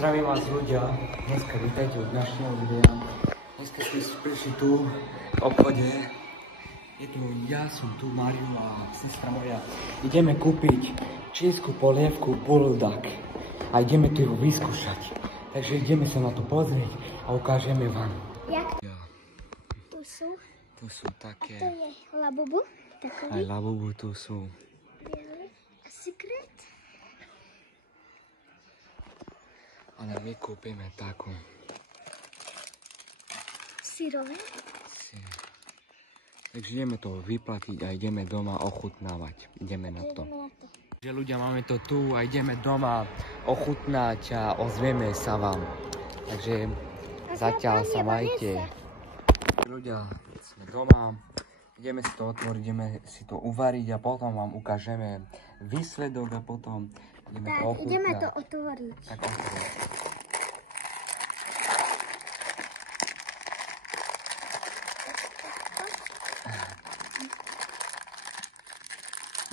Zdravím vás ľudia, dneska vítajte od dnešného videa. Dneska sme prišli tu v obchode. Ja som tu, Máriu a sestra moja. Ideme kúpiť čínsku polievku Bulldog a ideme tu ju vyskúšať. Takže ideme sa na to pozrieť a ukážeme vám. Tu sú také. A to je Labubu. Takový. Aj Labubu tu sú. A Secret. Ale my kúpime takú. Syrové. Takže ideme to vyplatiť a ideme doma ochutnávať. Ideme na to. Že ľudia, máme to tu a ideme doma ochutnať a ozvieme sa vám. Takže zatiaľ sa majte. Ľudia, sme doma. Ideme si to otvoriť, ideme si to uvariť a potom vám ukážeme výsledok a potom ideme to ochutnať. Ideme to otvoriť. Tak otvoriť.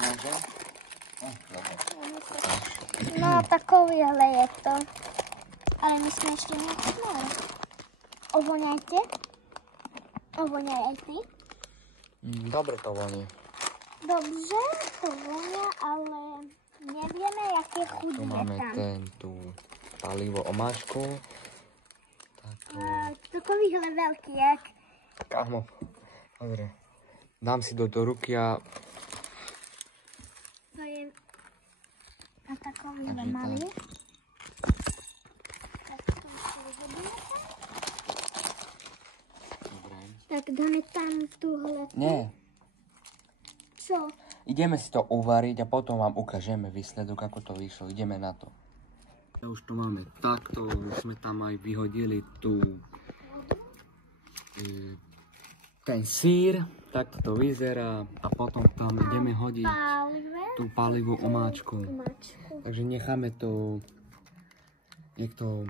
Môže? No, takový ale je to. Ale my sme ešte nechutnali. Ovoňajte. Ovoňaj aj ty. Dobre to voní. Dobře, to vonia, ale nevieme, jaké chuť Tu je máme tam. tú palivo omáčku. Takovýhle veľký, jak... Kámo, dobre. Dám si do ruky a... To je... A takovýhle malý. Tak to ešte vyhodíme. Dobre. Tak dáme tam túhle. Nie, Čo? ideme si to uvariť a potom vám ukážeme výsledok, ako to vyšlo. Ideme na to. Už to máme takto, už sme tam aj vyhodili ten sír, takto to vyzerá a potom tam ideme hodiť tú palivú omáčku. Takže necháme to, nech to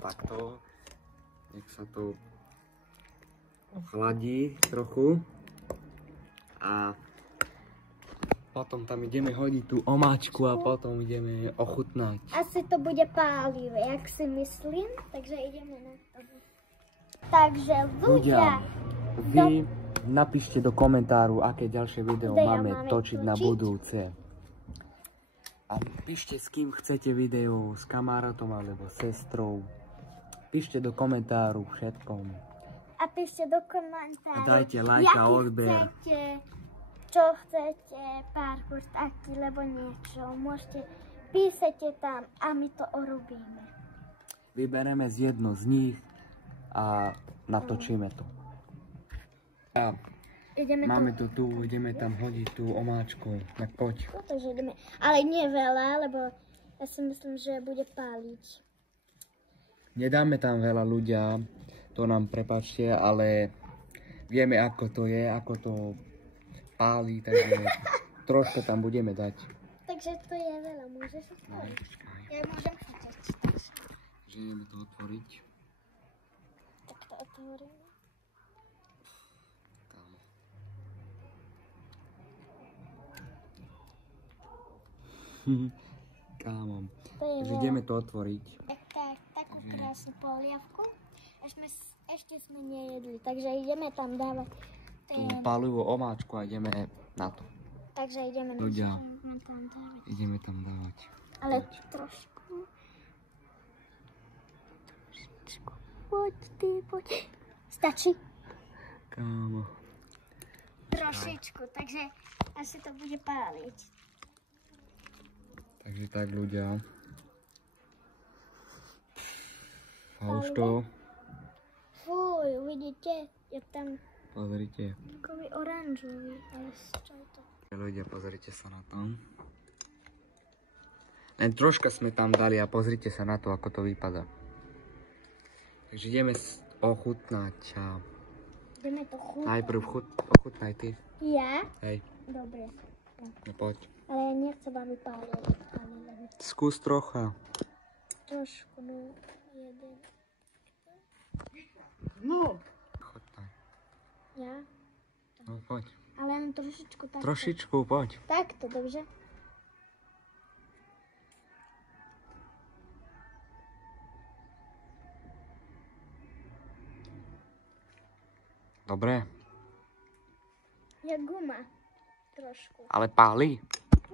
takto, nech sa to chladí trochu a potom tam ideme hodiť tú omáčku a potom ideme ochutnať. Asi to bude pálivé, jak si myslím, takže ideme na to. Takže ľudia, vy napíšte do komentáru, aké ďalšie video máme točiť na budúce. A píšte, s kým chcete video, s kamarátom alebo sestrou. Píšte do komentáru všetkom. a píšte do komentáru, A dajte like a odber. Čo chcete, parkour taký, lebo niečo. Môžete, písate tam a my to urobíme. Vybereme z jedno z nich a natočíme to. A máme to tu, ideme tam hodiť tú omáčku. Tak poď. Takže ideme, ale nie veľa, lebo ja si myslím, že bude páliť. Nedáme tam veľa ľudia, to nám prepáčte, ale vieme ako to je, ako to pálí, takže troška tam budeme dať. Takže to je veľa, môžeš otvoriť? Ja môžem chytiť. Že ideme to otvoriť. Tak to otvoríme. Kámo. Takže ideme to otvoriť. Takú krásnu polievku. Ešte sme nejedli, takže ideme tam dávať Tú palivú omáčku a ideme na to. Takže ideme ľudia, tam dávať. ideme tam dávať. Ale trošku. Poď, ty, poď. Stačí? Kámo. Trošičku, takže asi to bude páliť. Takže tak ľudia. A už to. Fuj, vidíte? Je tam Pozrite. takový oranžový, ale čo je to? Ľudia, pozrite sa na to. Len troška sme tam dali a pozrite sa na to, ako to vypadá. Takže ideme ochutnať a... Ideme to chutnať. Najprv ochutnaj ty. Ja? Hej, Dobre. no poď. Ale ja nechcem, aby pálil. Skús trocha. Trošku, no. Jeden. No. Ochutnaj. Ja? No poď. Ale len trošičku takto. Trošičku, poď. Takto, dobře? Dobre, Je guma. Trošku. ale páli.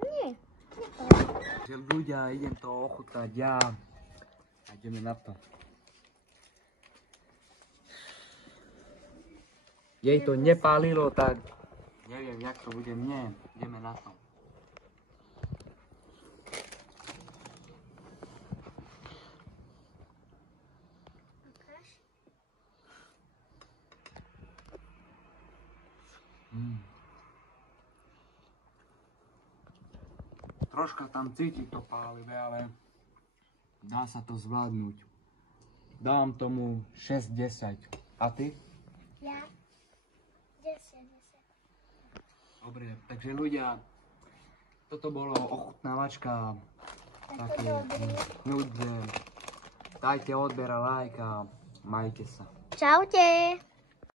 Nie, nepáli. Že ľudia, idem to ochutnať ja. A ideme na to. Jej to nepálilo, tak neviem, jak to bude mne. Ideme na to. Ukáž? Troška tam cíti to pálivé, ale dá sa to zvládnuť. Dávam tomu 6-10. A ty? Ja? 10. Dobre, takže ľudia, toto bolo ochutnávačka také nude. Dajte odber a like a majte sa. Čaute.